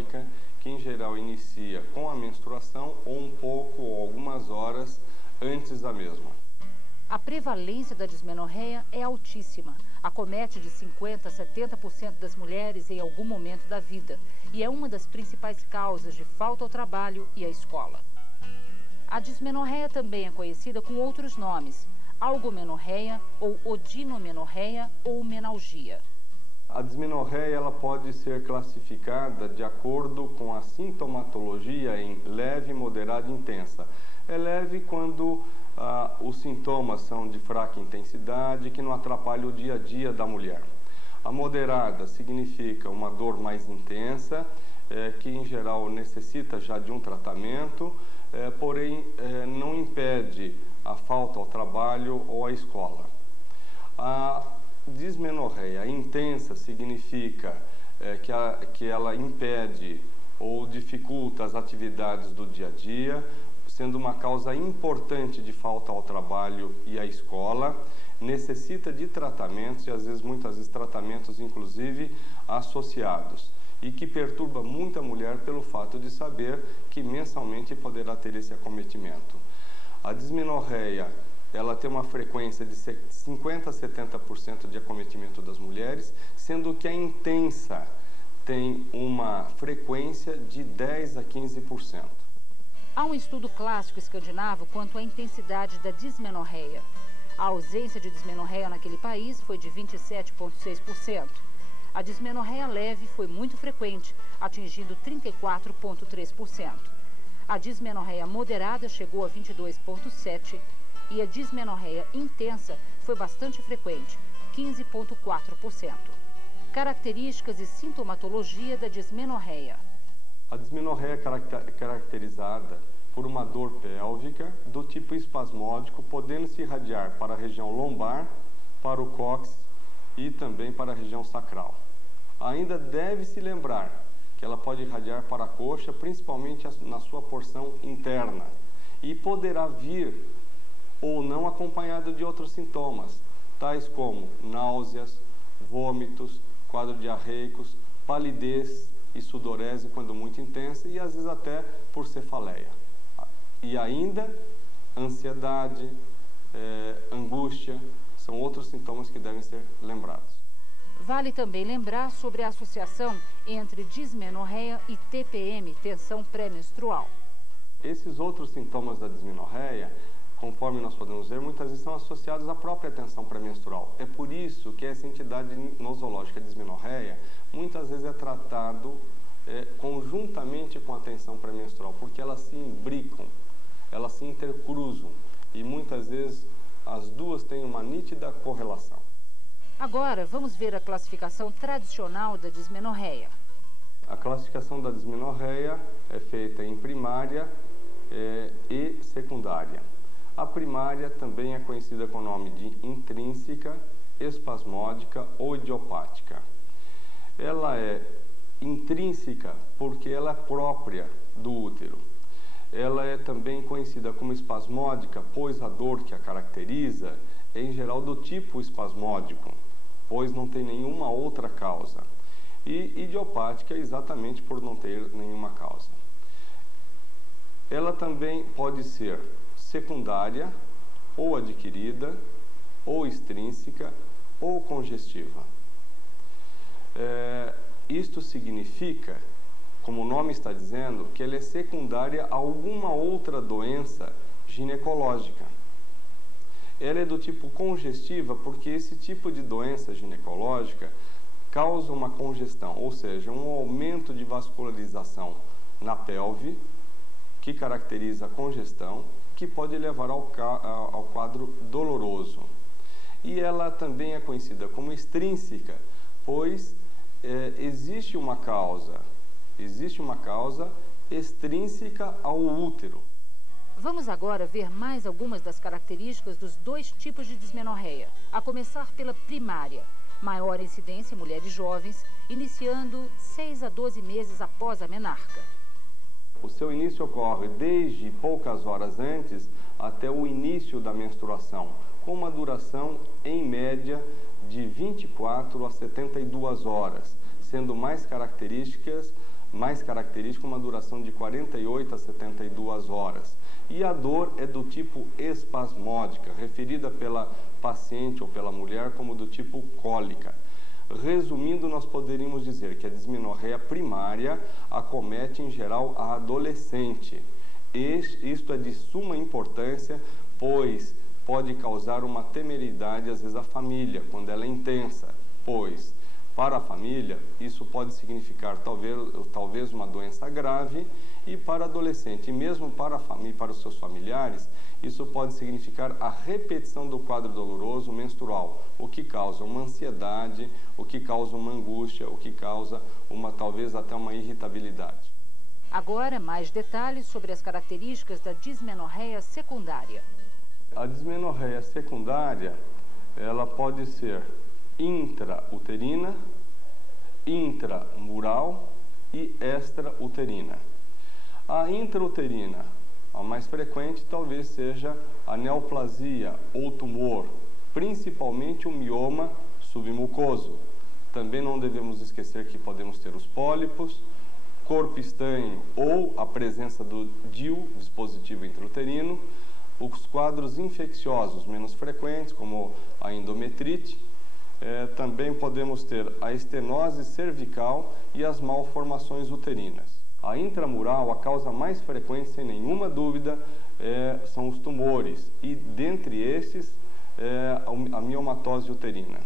metabólica que em geral inicia com a menstruação ou um pouco ou algumas horas antes da mesma. A prevalência da dismenorreia é altíssima. Acomete de 50% a 70% das mulheres em algum momento da vida e é uma das principais causas de falta ao trabalho e à escola. A dismenorreia também é conhecida com outros nomes: algomenorreia ou odinomenorreia ou menalgia. A dismenorreia ela pode ser classificada de acordo com a sintomatologia em leve, moderada e intensa. É leve quando os sintomas são de fraca intensidade, que não atrapalham o dia a dia da mulher. A moderada significa uma dor mais intensa, que em geral necessita já de um tratamento, porém não impede a falta ao trabalho ou à escola. A dismenorreia intensa significa que ela impede ou dificulta as atividades do dia a dia, sendo uma causa importante de falta ao trabalho e à escola, necessita de tratamentos e muitas vezes tratamentos inclusive associados, e que perturba muita mulher pelo fato de saber que mensalmente poderá ter esse acometimento. A dismenorreia ela tem uma frequência de 50% a 70% de acometimento das mulheres, sendo que a intensa tem uma frequência de 10% a 15%. Há um estudo clássico escandinavo quanto à intensidade da dismenorreia. A ausência de dismenorreia naquele país foi de 27,6%. A dismenorreia leve foi muito frequente, atingindo 34,3%. A dismenorreia moderada chegou a 22,7% e a dismenorreia intensa foi bastante frequente, 15,4%. Características e sintomatologia da dismenorreia. A dismenorreia é caracterizada por uma dor pélvica do tipo espasmódico, podendo se irradiar para a região lombar, para o cóccix e também para a região sacral. Ainda deve-se lembrar que ela pode irradiar para a coxa, principalmente na sua porção interna, e poderá vir ou não acompanhada de outros sintomas, tais como náuseas, vômitos, quadros diarreicos, palidez e sudorese quando muito intensa e às vezes até por cefaleia. E ainda ansiedade, angústia, são outros sintomas que devem ser lembrados. Vale também lembrar sobre a associação entre dismenorreia e TPM, tensão pré-menstrual. Esses outros sintomas da dismenorreia, conforme nós podemos ver, muitas vezes são associados à própria tensão pré-menstrual. É por isso que essa entidade nosológica dismenorreia muitas vezes é tratado conjuntamente com a tensão pré-menstrual, porque elas se imbricam, elas se intercruzam e muitas vezes as duas têm uma nítida correlação. Agora vamos ver a classificação tradicional da dismenorreia. A classificação da dismenorreia é feita em primária e secundária. A primária também é conhecida com o nome de intrínseca, espasmódica ou idiopática. Ela é intrínseca porque ela é própria do útero. Ela é também conhecida como espasmódica, pois a dor que a caracteriza é em geral do tipo espasmódico, pois não tem nenhuma outra causa. E idiopática exatamente por não ter nenhuma causa. Ela também pode ser secundária, ou adquirida, ou extrínseca, ou congestiva. Isto significa, como o nome está dizendo, que ela é secundária a alguma outra doença ginecológica. Ela é do tipo congestiva porque esse tipo de doença ginecológica causa uma congestão, ou seja, um aumento de vascularização na pelve, que caracteriza a congestão, que pode levar ao quadro doloroso. E ela também é conhecida como extrínseca, pois existe uma causa extrínseca ao útero. Vamos agora ver mais algumas das características dos dois tipos de dismenorreia, a começar pela primária, maior incidência em mulheres jovens, iniciando 6 a 12 meses após a menarca. O seu início ocorre desde poucas horas antes até o início da menstruação, com uma duração, em média, de 24 a 72 horas, sendo mais características mais característica, uma duração de 48 a 72 horas. E a dor é do tipo espasmódica, referida pela paciente ou pela mulher como do tipo cólica. Resumindo, nós poderíamos dizer que a dismenorreia primária acomete em geral a adolescente. Isto é de suma importância, pois pode causar uma temeridade às vezes à família, quando ela é intensa, pois para a família isso pode significar talvez uma doença grave, e para adolescente, e mesmo para a família, para os seus familiares, isso pode significar a repetição do quadro doloroso menstrual, o que causa uma ansiedade, o que causa uma angústia, o que causa talvez até uma irritabilidade. Agora, mais detalhes sobre as características da dismenorreia secundária. A dismenorreia secundária, ela pode ser intrauterina, intramural e extrauterina. A intrauterina, a mais frequente, talvez seja a neoplasia ou tumor, principalmente o mioma submucoso. Também não devemos esquecer que podemos ter os pólipos, corpo estranho ou a presença do DIU, dispositivo intrauterino, os quadros infecciosos menos frequentes, como a endometrite. Também podemos ter a estenose cervical e as malformações uterinas. A intramural, a causa mais frequente, sem nenhuma dúvida, são os tumores, e dentre estes, a miomatose uterina.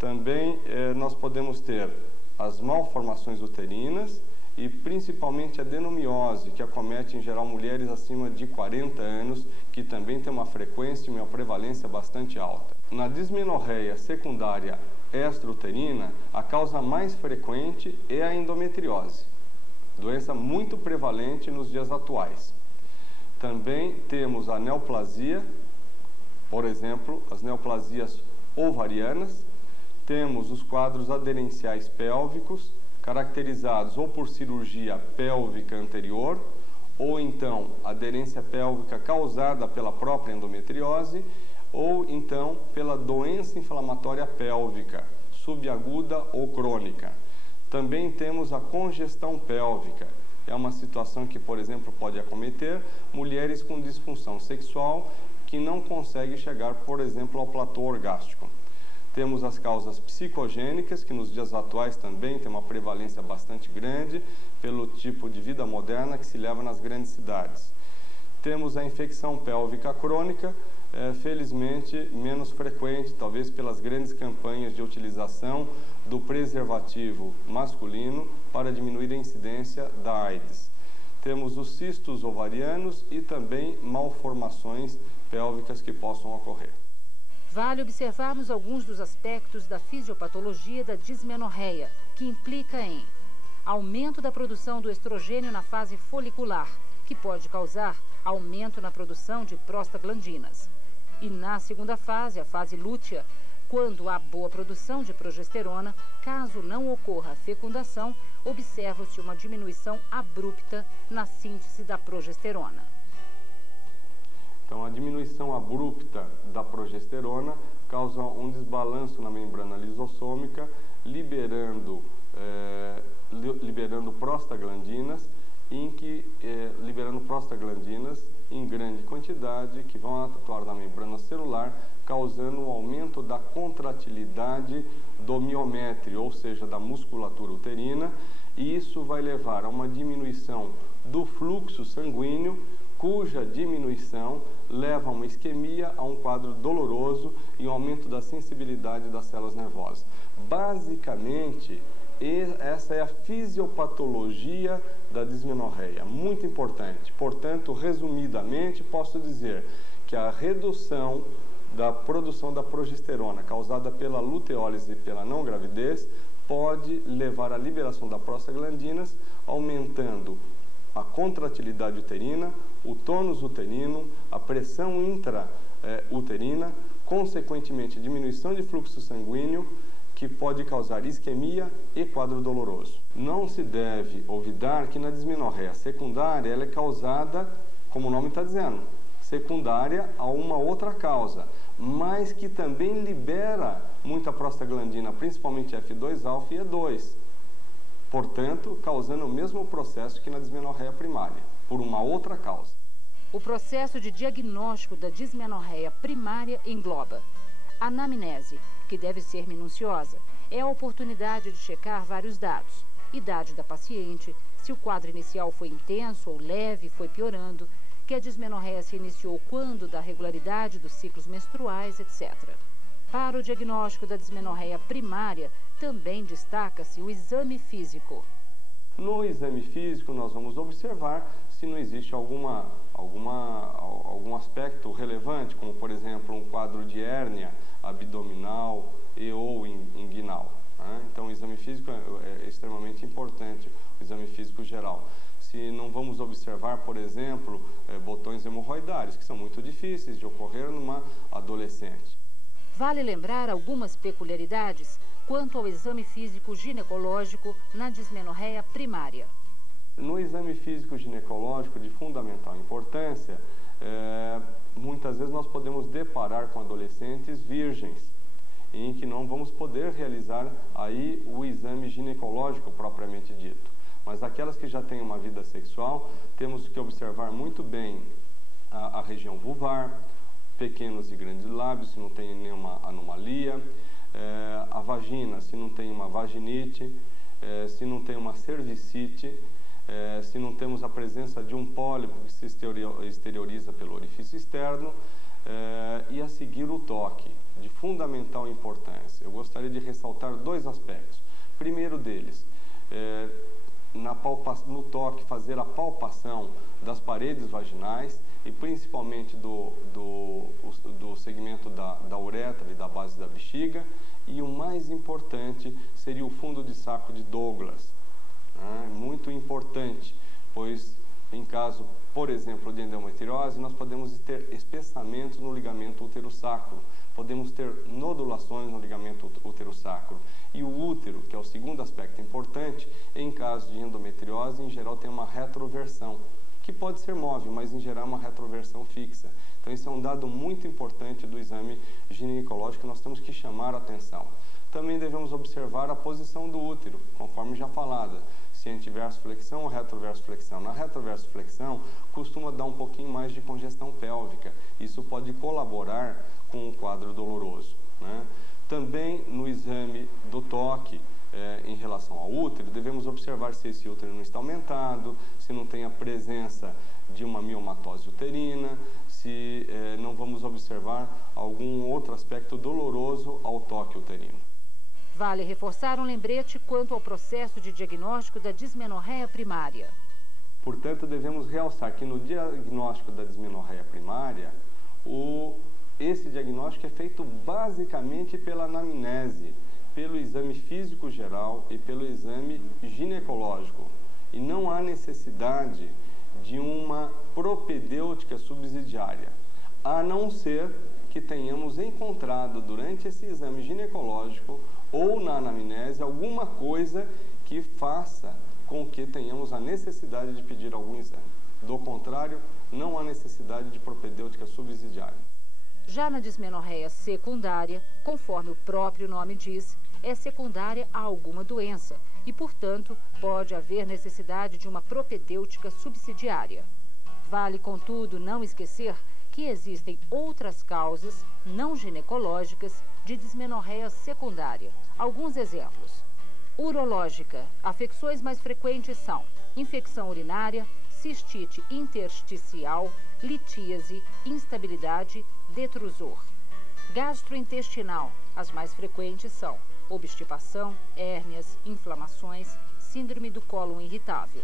Também nós podemos ter as malformações uterinas e principalmente a adenomiose, que acomete em geral mulheres acima de 40 anos, que também tem uma frequência e uma prevalência bastante alta. Na dismenorreia secundária extrauterina, a causa mais frequente é a endometriose, doença muito prevalente nos dias atuais. Também temos a neoplasia, por exemplo, as neoplasias ovarianas. Temos os quadros aderenciais pélvicos, caracterizados ou por cirurgia pélvica anterior, ou então aderência pélvica causada pela própria endometriose, ou então pela doença inflamatória pélvica, subaguda ou crônica. Também temos a congestão pélvica. É uma situação que, por exemplo, pode acometer mulheres com disfunção sexual que não conseguem chegar, por exemplo, ao platô orgástico. Temos as causas psicogênicas, que nos dias atuais também tem uma prevalência bastante grande pelo tipo de vida moderna que se leva nas grandes cidades. Temos a infecção pélvica crônica, felizmente menos frequente, talvez pelas grandes campanhas de utilização do preservativo masculino para diminuir a incidência da AIDS. Temos os cistos ovarianos e também malformações pélvicas que possam ocorrer. Vale observarmos alguns dos aspectos da fisiopatologia da dismenorreia, que implica em aumento da produção do estrogênio na fase folicular, que pode causar aumento na produção de prostaglandinas. E na segunda fase, a fase lútea, quando há boa produção de progesterona, caso não ocorra a fecundação, observa-se uma diminuição abrupta na síntese da progesterona. Então, a diminuição abrupta da progesterona causa um desbalanço na membrana lisossômica, liberando prostaglandinas, liberando prostaglandinas em grande quantidade, que vão atuar na membrana celular, causando um aumento da contratilidade do miométrio, ou seja, da musculatura uterina, e isso vai levar a uma diminuição do fluxo sanguíneo, cuja diminuição leva a uma isquemia, a um quadro doloroso e um aumento da sensibilidade das células nervosas. Basicamente, essa é a fisiopatologia da dismenorreia, muito importante. Portanto, resumidamente, posso dizer que a redução da produção da progesterona causada pela luteólise e pela não gravidez pode levar à liberação da prostaglandinas, aumentando a contratilidade uterina, o tônus uterino, a pressão intrauterina, consequentemente diminuição de fluxo sanguíneo, que pode causar isquemia e quadro doloroso. Não se deve olvidar que na dismenorreia secundária ela é causada, como o nome está dizendo, secundária a uma outra causa, mas que também libera muita prostaglandina, principalmente F2-alfa e E2. portanto, causando o mesmo processo que na dismenorreia primária, por uma outra causa. O processo de diagnóstico da dismenorreia primária engloba a anamnese, que deve ser minuciosa. É a oportunidade de checar vários dados: idade da paciente, se o quadro inicial foi intenso ou leve, foi piorando, que a dismenorreia se iniciou quando, da regularidade dos ciclos menstruais, etc. Para o diagnóstico da dismenorreia primária, também destaca-se o exame físico. No exame físico, nós vamos observar se não existe algum aspecto relevante, como, por exemplo, um quadro de hérnia abdominal e ou inguinal. Então, o exame físico é extremamente importante, o exame físico geral. Se não vamos observar, por exemplo, botões hemorroidários, que são muito difíceis de ocorrer numa adolescente. Vale lembrar algumas peculiaridades quanto ao exame físico ginecológico na dismenorreia primária. No exame físico ginecológico de fundamental importância, muitas vezes nós podemos deparar com adolescentes virgens, em que não vamos poder realizar aí o exame ginecológico propriamente dito. Mas aquelas que já têm uma vida sexual, temos que observar muito bem a região vulvar, pequenos e grandes lábios, se não tem nenhuma anomalia, a vagina, se não tem uma vaginite, se não tem uma cervicite, se não temos a presença de um pólipo que se exterioriza pelo orifício externo, e a seguir o toque, de fundamental importância. Eu gostaria de ressaltar dois aspectos. Primeiro deles, no toque, fazer a palpação das paredes vaginais e principalmente do segmento da uretra e da base da bexiga, e o mais importante seria o fundo de saco de Douglas. Muito importante, pois em caso, por exemplo, de endometriose, nós podemos ter espessamentos no ligamento útero-sacro, podemos ter nodulações no ligamento útero-sacro. E o útero, que é o segundo aspecto importante, em caso de endometriose, em geral tem uma retroversão, que pode ser móvel, mas em geral é uma retroversão fixa. Então, isso é um dado muito importante do exame ginecológico que nós temos que chamar a atenção. Também devemos observar a posição do útero, conforme já falada, se é antiverso flexão ou retroverso flexão. Na retroverso flexão, costuma dar um pouquinho mais de congestão pélvica. Isso pode colaborar com um quadro doloroso, Também no exame do toque, em relação ao útero, devemos observar se esse útero não está aumentado, se não tem a presença de uma miomatose uterina, se não vamos observar algum outro aspecto doloroso ao toque uterino. Vale reforçar um lembrete quanto ao processo de diagnóstico da dismenorreia primária. Portanto, devemos realçar que no diagnóstico da dismenorreia primária, esse diagnóstico é feito basicamente pela anamnese, pelo exame físico geral e pelo exame ginecológico. E não há necessidade de uma propedêutica subsidiária, a não ser que tenhamos encontrado durante esse exame ginecológico ou na anamnese alguma coisa que faça com que tenhamos a necessidade de pedir algum exame. Do contrário, não há necessidade de propedêutica subsidiária. Já na dismenorreia secundária, conforme o próprio nome diz, é secundária a alguma doença e, portanto, pode haver necessidade de uma propedêutica subsidiária. Vale, contudo, não esquecer que existem outras causas não ginecológicas de dismenorreia secundária. Alguns exemplos. Urológica. Afecções mais frequentes são infecção urinária, cistite intersticial, litíase, instabilidade, detrusor. Gastrointestinal. As mais frequentes são obstipação, hérnias, inflamações, síndrome do cólon irritável.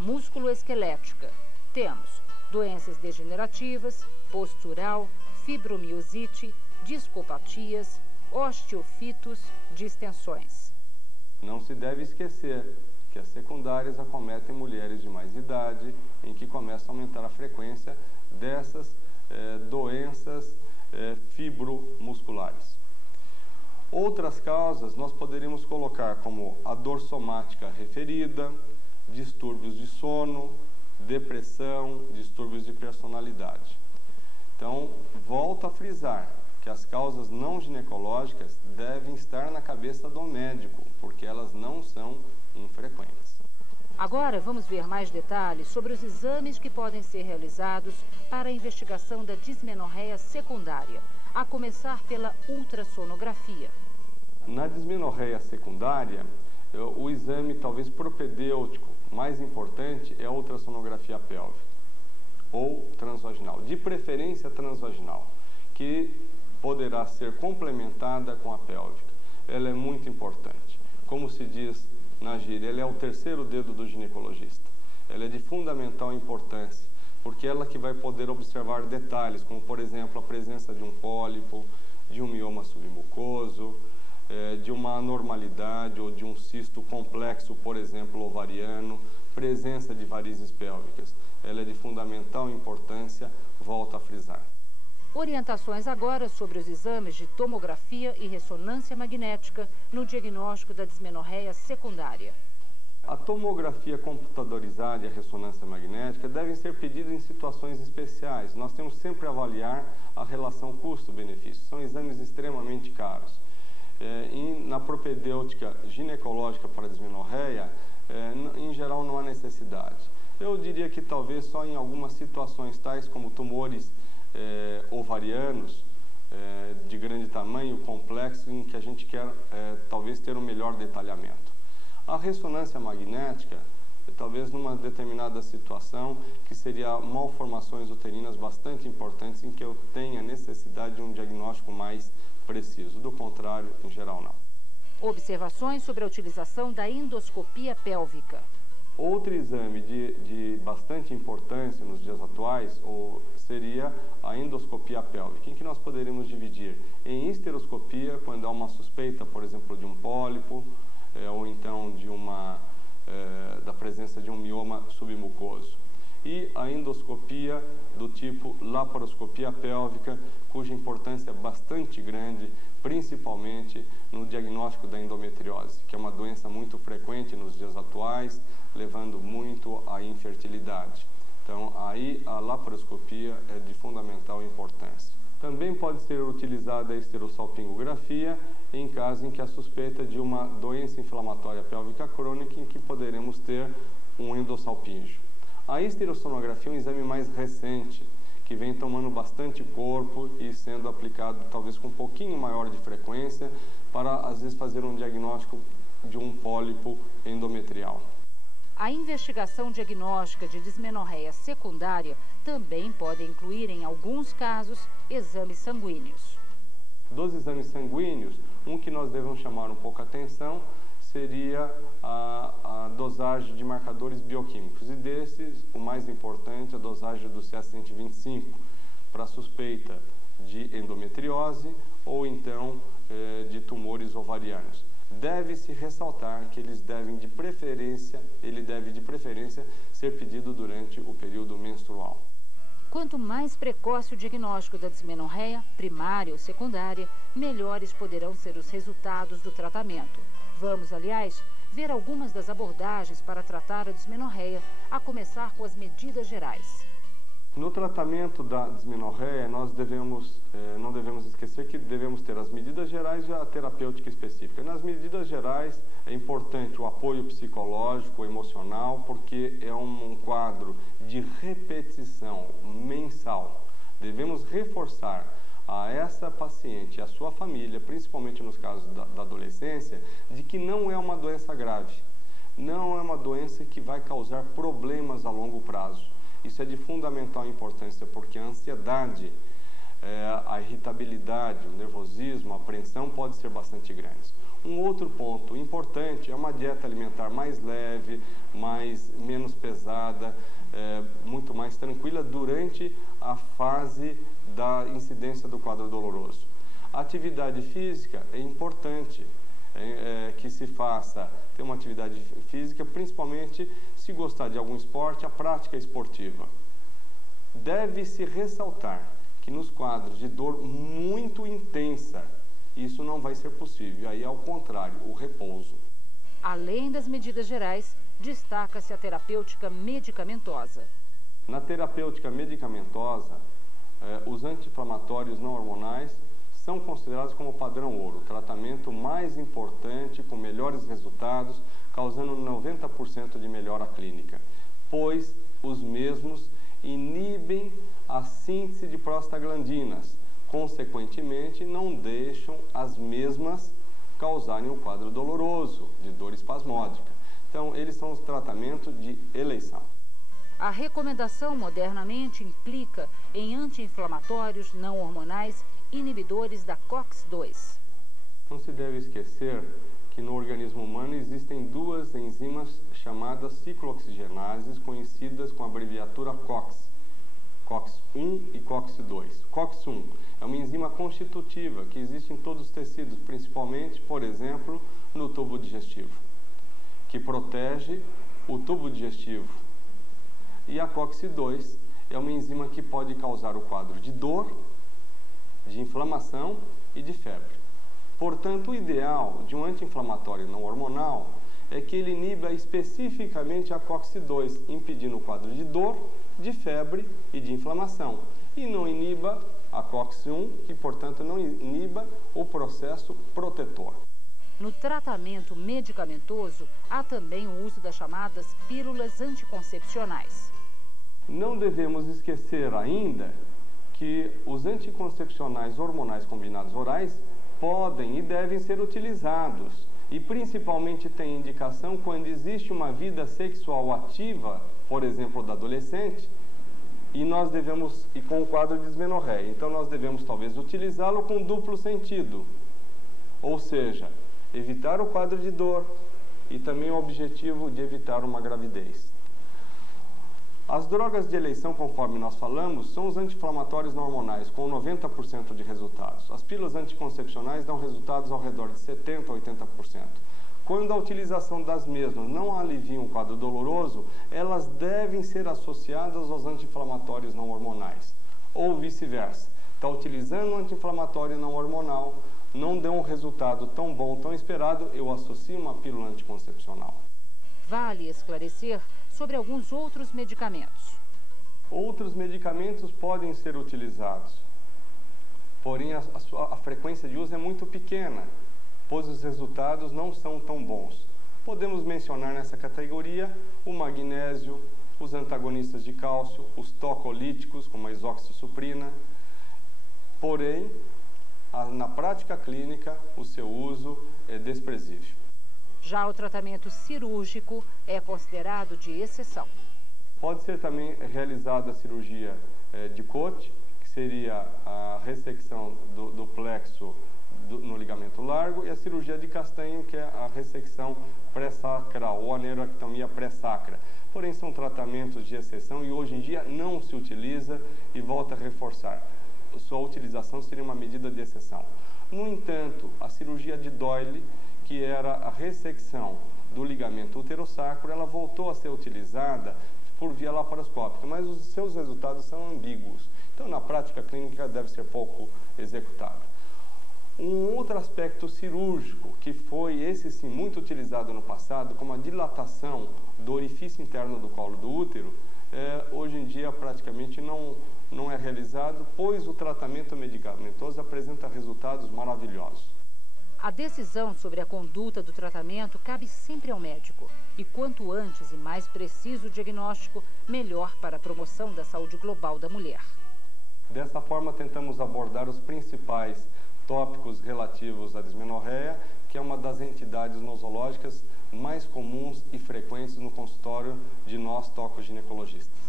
Músculo-esquelética. Temos doenças degenerativas, postural, fibromiosite, discopatias, osteofitos, distensões. Não se deve esquecer que as secundárias acometem mulheres de mais idade, em que começa a aumentar a frequência dessas doenças fibromusculares. Outras causas nós poderíamos colocar como a dor somática referida, distúrbios de sono, depressão, distúrbios de personalidade. Então, volto a frisar, que as causas não ginecológicas devem estar na cabeça do médico, porque elas não são infrequentes. Agora vamos ver mais detalhes sobre os exames que podem ser realizados para a investigação da dismenorreia secundária, a começar pela ultrassonografia. Na dismenorreia secundária, o exame talvez propedêutico mais importante é a ultrassonografia pélvica ou transvaginal, de preferência transvaginal, que poderá ser complementada com a pélvica. Ela é muito importante. Como se diz na gíria, ela é o terceiro dedo do ginecologista. Ela é de fundamental importância, porque ela que vai poder observar detalhes, como por exemplo a presença de um pólipo, de um mioma submucoso, de uma anormalidade ou de um cisto complexo, por exemplo, ovariano, presença de varizes pélvicas. Ela é de fundamental importância, volto a frisar. Orientações agora sobre os exames de tomografia e ressonância magnética no diagnóstico da dismenorreia secundária. A tomografia computadorizada e a ressonância magnética devem ser pedidas em situações especiais. Nós temos sempre a avaliar a relação custo-benefício. São exames extremamente caros. Na propedêutica ginecológica para a dismenorreia, em geral não há necessidade. Eu diria que talvez só em algumas situações tais como tumores ovarianos de grande tamanho, complexo, em que a gente quer talvez ter um melhor detalhamento. A ressonância magnética, talvez numa determinada situação, que seria malformações uterinas bastante importantes, em que eu tenha necessidade de um diagnóstico mais preciso. Do contrário, em geral, não. Observações sobre a utilização da endoscopia pélvica. Outro exame de bastante importância nos dias atuais seria a endoscopia pélvica, em que nós poderíamos dividir em histeroscopia, quando há uma suspeita, por exemplo, de um pólipo, ou então da presença de um mioma submucoso. E a endoscopia do tipo laparoscopia pélvica, cuja importância é bastante grande, principalmente no diagnóstico da endometriose, que é uma doença muito frequente nos dias atuais, levando muito à infertilidade. Então, aí a laparoscopia é de fundamental importância. Também pode ser utilizada a esterossalpingografia em caso em que a suspeita de uma doença inflamatória pélvica crônica, em que poderemos ter um endossalpíngeo. A esterosonografia é um exame mais recente, que vem tomando bastante corpo e sendo aplicado talvez com um pouquinho maior de frequência para, às vezes, fazer um diagnóstico de um pólipo endometrial. A investigação diagnóstica de dismenorreia secundária também pode incluir, em alguns casos, exames sanguíneos. Dos exames sanguíneos, um que nós devemos chamar um pouco a atenção seria a dosagem de marcadores bioquímicos. E desses, o mais importante é a dosagem do CA-125 para suspeita de endometriose ou então de tumores ovarianos. Deve-se ressaltar que ele deve de preferência ser pedido durante o período menstrual. Quanto mais precoce o diagnóstico da dismenorreia, primária ou secundária, melhores poderão ser os resultados do tratamento. Vamos, aliás, ver algumas das abordagens para tratar a dismenorreia, a começar com as medidas gerais. No tratamento da dismenorreia, nós não devemos esquecer que devemos ter as medidas gerais e a terapêutica específica. Nas medidas gerais, é importante o apoio psicológico, emocional, porque é um quadro de repetição mensal. Devemos reforçar a essa paciente e a sua família, principalmente nos casos da adolescência, de que não é uma doença grave, não é uma doença que vai causar problemas a longo prazo. Isso é de fundamental importância, porque a ansiedade, a irritabilidade, o nervosismo, a apreensão pode ser bastante grandes. Um outro ponto importante é uma dieta alimentar mais leve, menos pesada, muito mais tranquila durante a fase da incidência do quadro doloroso. A atividade física é importante, que se faça, ter uma atividade física, principalmente se gostar de algum esporte, a prática esportiva. Deve-se ressaltar que nos quadros de dor muito intensa, isso não vai ser possível, aí ao contrário, o repouso. Além das medidas gerais, destaca-se a terapêutica medicamentosa. Na terapêutica medicamentosa, os anti-inflamatórios não hormonais são considerados como padrão ouro, o tratamento mais importante, com melhores resultados, causando 90% de melhora clínica, pois os mesmos inibem a síntese de prostaglandinas, consequentemente não deixam as mesmas causarem um quadro doloroso, de dor espasmódica. Então, eles são os tratamentos de eleição. A recomendação modernamente implica em anti-inflamatórios não hormonais inibidores da COX-2. Não se deve esquecer que no organismo humano existem duas enzimas chamadas ciclooxigenases, conhecidas com a abreviatura COX, COX-1 e COX-2. COX-1 é uma enzima constitutiva que existe em todos os tecidos, principalmente, por exemplo, no tubo digestivo, que protege o tubo digestivo. E a COX-2 é uma enzima que pode causar o quadro de dor, de inflamação e de febre. Portanto, o ideal de um anti-inflamatório não hormonal é que ele iniba especificamente a COX-2, impedindo o quadro de dor, de febre e de inflamação, e não iniba a COX-1, que, portanto, não iniba o processo protetor. No tratamento medicamentoso, há também o uso das chamadas pílulas anticoncepcionais. Não devemos esquecer ainda que os anticoncepcionais hormonais combinados orais podem e devem ser utilizados, e principalmente tem indicação quando existe uma vida sexual ativa, por exemplo, da adolescente, e com o quadro de dismenorreia. Então nós devemos talvez utilizá-lo com duplo sentido, ou seja, evitar o quadro de dor e também o objetivo de evitar uma gravidez. As drogas de eleição, conforme nós falamos, são os anti-inflamatórios não hormonais, com 90% de resultados. As pílulas anticoncepcionais dão resultados ao redor de 70% a 80%. Quando a utilização das mesmas não alivia um quadro doloroso, elas devem ser associadas aos anti-inflamatórios não hormonais, ou vice-versa. Está utilizando um anti-inflamatório não hormonal, não deu um resultado tão bom, tão esperado, eu associo uma pílula anticoncepcional. Vale esclarecer sobre alguns outros medicamentos. Outros medicamentos podem ser utilizados, porém a frequência de uso é muito pequena, pois os resultados não são tão bons. Podemos mencionar nessa categoria o magnésio, os antagonistas de cálcio, os tocolíticos, como a isoxisuprina. Porém, na prática clínica, o seu uso é desprezível. Já o tratamento cirúrgico é considerado de exceção. Pode ser também realizada a cirurgia de Cote, que seria a ressecção do plexo no ligamento largo, e a cirurgia de Castanho, que é a ressecção pré-sacral, ou anerectomia pré-sacra. Porém, são tratamentos de exceção e hoje em dia não se utiliza, e volta a reforçar. Sua utilização seria uma medida de exceção. No entanto, a cirurgia de Doyle, que era a ressecção do ligamento uterosacro, ela voltou a ser utilizada por via laparoscópica, mas os seus resultados são ambíguos. Então, na prática clínica, deve ser pouco executado. Um outro aspecto cirúrgico, que foi, esse sim, muito utilizado no passado, como a dilatação do orifício interno do colo do útero, hoje em dia praticamente não é realizado, pois o tratamento medicamentoso apresenta resultados maravilhosos. A decisão sobre a conduta do tratamento cabe sempre ao médico. E quanto antes e mais preciso o diagnóstico, melhor para a promoção da saúde global da mulher. Dessa forma, tentamos abordar os principais tópicos relativos à dismenorreia, que é uma das entidades nosológicas mais comuns e frequentes no consultório de nós tocoginecologistas.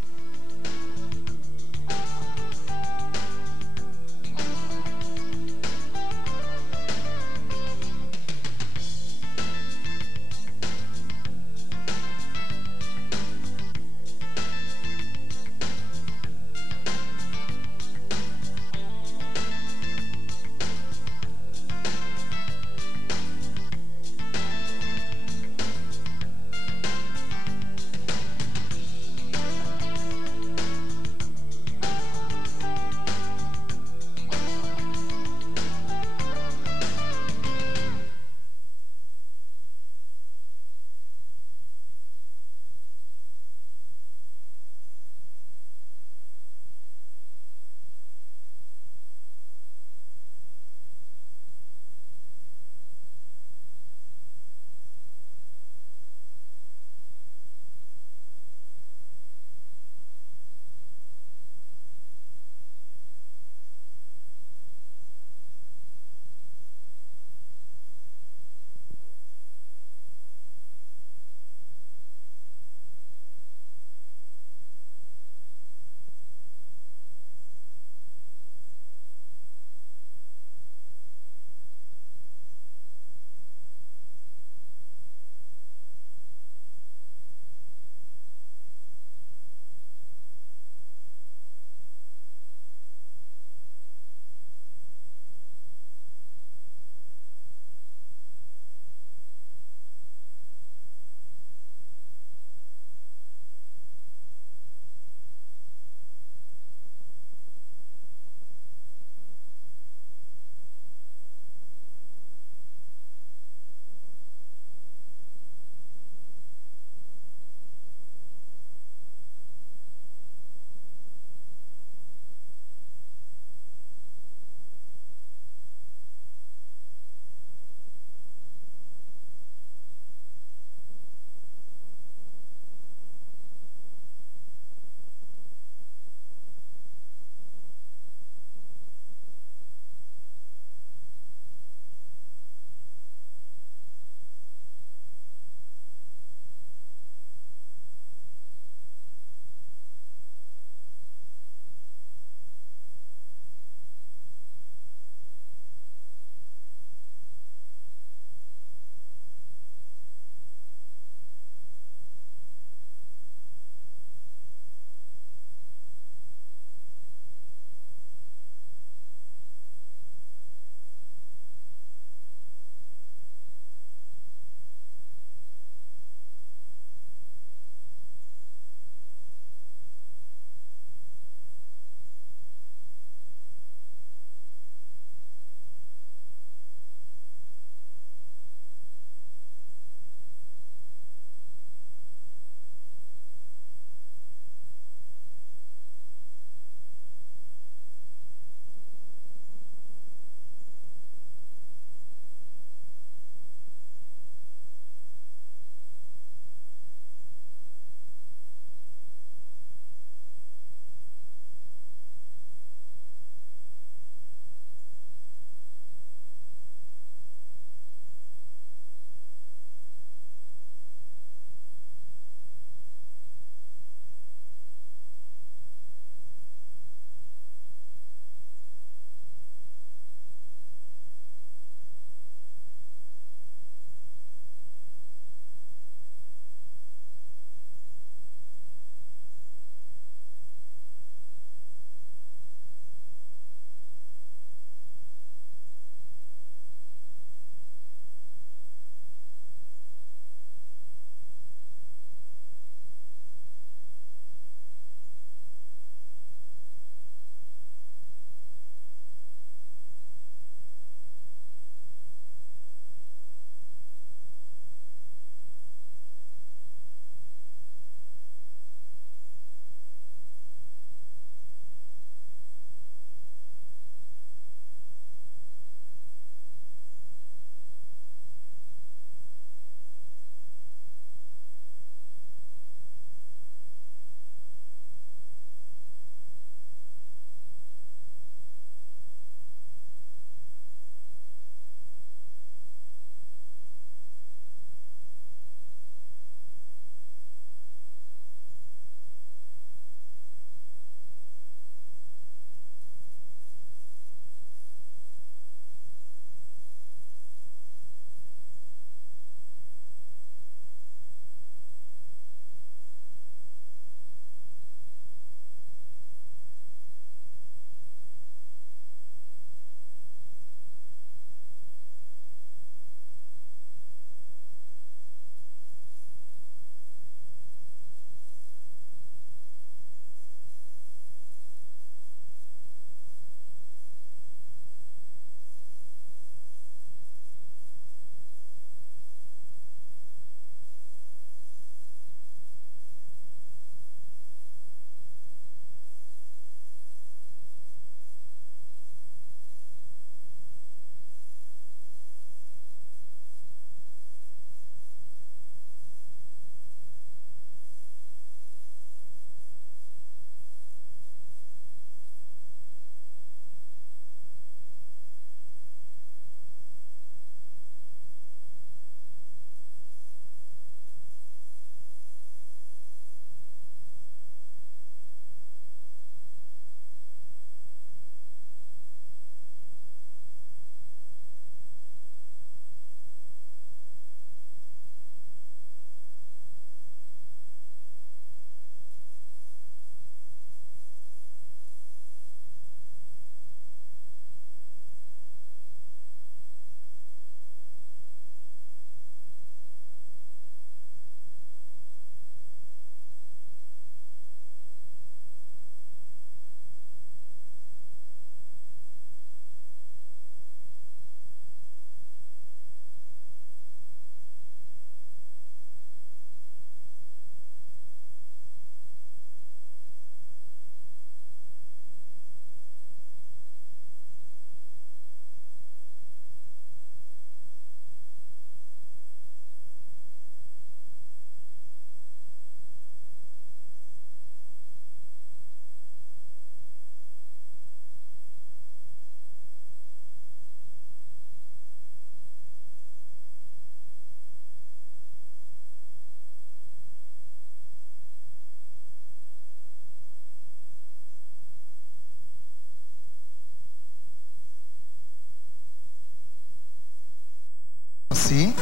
Sim.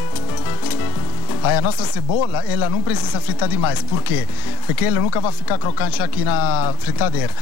Aí a nossa cebola, ela não precisa fritar demais. Por quê? Porque ela nunca vai ficar crocante aqui na fritadeira.